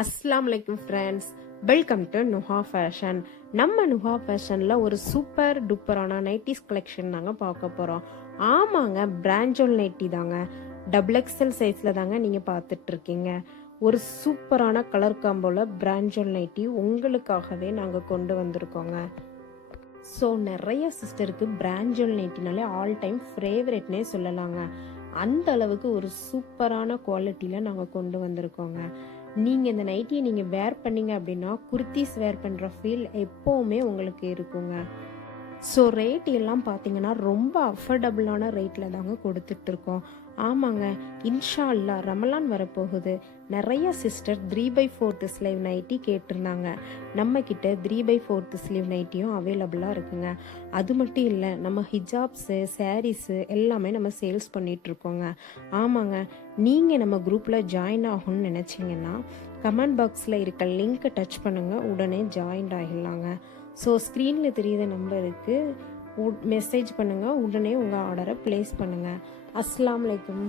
அஸ்லாம் வலைக்கும் friends welcome to Nuha fashion நம்ம நுஹா ஃபேஷனில் ஒரு சூப்பர் டூப்பரான நைட்டிஸ் கலெக்ஷன் தாங்க பார்க்க போகிறோம் ஆமாங்க பிராஞ்சோல் நைட்டி தாங்க. டபுள் எக்ஸல் சைஸில் தாங்க நீங்கள் பார்த்துட்ருக்கீங்க. ஒரு சூப்பரான கலர் காம்போல பிராஞ்சோல் நைட்டி உங்களுக்காகவே நாங்கள் கொண்டு வந்திருக்கோங்க. ஸோ நிறைய சிஸ்டருக்கு பிராஞ்சோல் நைட்டினாலே ஆல் டைம் ஃபேவரெட்னே சொல்லலாங்க. அந்த அளவுக்கு ஒரு சூப்பரான குவாலிட்டியில் நாங்கள் கொண்டு வந்திருக்கோங்க. நீங்கள் இந்த நைட்டியை நீங்கள் வேர் பண்ணீங்க அப்படின்னா குர்த்திஸ் வேர் பண்ணுற ஃபீல் எப்போவுமே உங்களுக்கு இருக்குங்க. ஸோ ரேட் எல்லாம் பார்த்தீங்கன்னா ரொம்ப அஃபோர்டபுளான ரேட்டில் தாங்க கொடுத்துட்ருக்கோம். ஆமாங்க இன்ஷா அல்லா ரமலான் வரப்போகுது. நிறைய sister three by fourth sleeve nighty கேட்டிருந்தாங்க. நம்ம கிட்ட த்ரீ பை ஃபோர்த்து ஸ்லீவ் நைட்டியும் அவைலபிளாக இருக்குங்க. அது மட்டும் இல்லை நம்ம ஹிஜாப்ஸு சாரீஸு எல்லாமே நம்ம சேல்ஸ் பண்ணிகிட்ருக்கோங்க ஆமாங்க நீங்கள் நம்ம குரூப்பில் ஜாயின் ஆகணும்னு நினச்சிங்கன்னா கமெண்ட் பாக்ஸில் இருக்க லிங்க்கை டச் பண்ணுங்கள் உடனே ஜாயின் ஆகிடலாங்க ஸோ ஸ்க்ரீனில் தெரியுற நம்பருக்கு மெசேஜ் பண்ணுங்கள் உடனே உங்கள் ஆர்டரை ப்ளேஸ் பண்ணுங்கள் அஸ்லாம் வலைக்கம்